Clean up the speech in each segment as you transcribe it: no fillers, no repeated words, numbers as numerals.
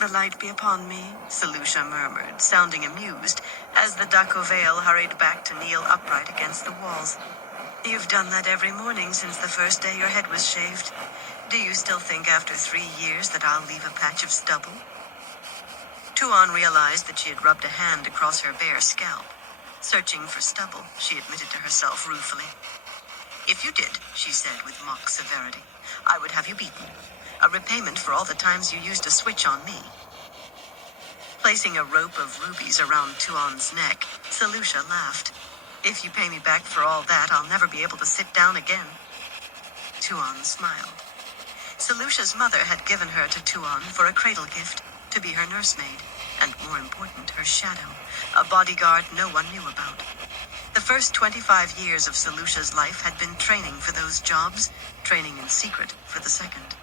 The light be upon me, Selusha murmured, sounding amused, as the Dakovael hurried back to kneel upright against the walls. You've done that every morning since the first day your head was shaved. Do you still think after 3 years that I'll leave a patch of stubble? Tuon realized that she had rubbed a hand across her bare scalp. Searching for stubble, she admitted to herself ruefully. If you did, she said with mock severity, I would have you beaten. A repayment for all the times you used a switch on me. Placing a rope of rubies around Tuon's neck, Selusha laughed. If you pay me back for all that, I'll never be able to sit down again. Tuon smiled. Selusha's mother had given her to Tuon for a cradle gift, to be her nursemaid, and more important, her shadow, a bodyguard no one knew about. The first 25 years of Selusha's life had been training for those jobs, training in secret for the second.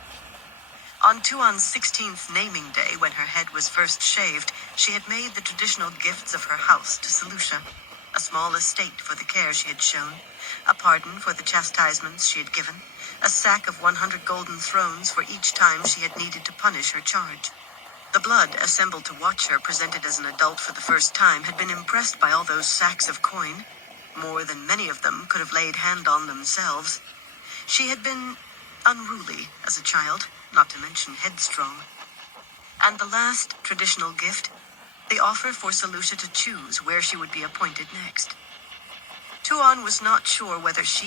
On Tuon's 16th naming day, when her head was first shaved, she had made the traditional gifts of her house to Selusha. A small estate for the care she had shown, a pardon for the chastisements she had given, a sack of 100 golden thrones for each time she had needed to punish her charge. The blood assembled to watch her presented as an adult for the first time had been impressed by all those sacks of coin, more than many of them could have laid hand on themselves. She had been unruly as a child, not to mention headstrong. And the last traditional gift, the offer for Selusha to choose where she would be appointed next. Tuon was not sure whether she